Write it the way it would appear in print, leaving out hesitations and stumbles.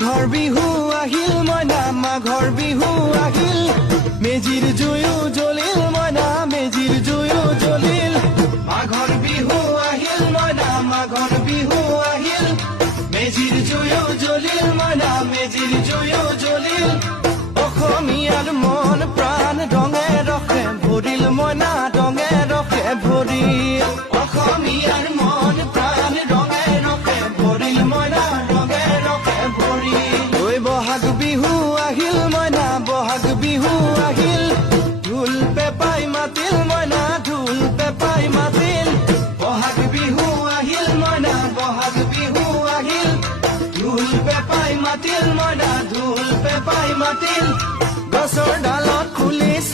মাঘৰ বিহু আহিল মইনা মাঘৰ বিহু আহিল মেজিৰ জুয়ো জ্বলিল মইনা মেজিৰ জুয়ো জ্বলিল মাঘৰ বিহু আহিল মইনা মাঘৰ বিহু আহিল মেজিৰ জুয়ো জ্বলিল মইনা মেজিৰ জুয়ো জ্বলিল অসমীয়াৰ মন প্ৰাণ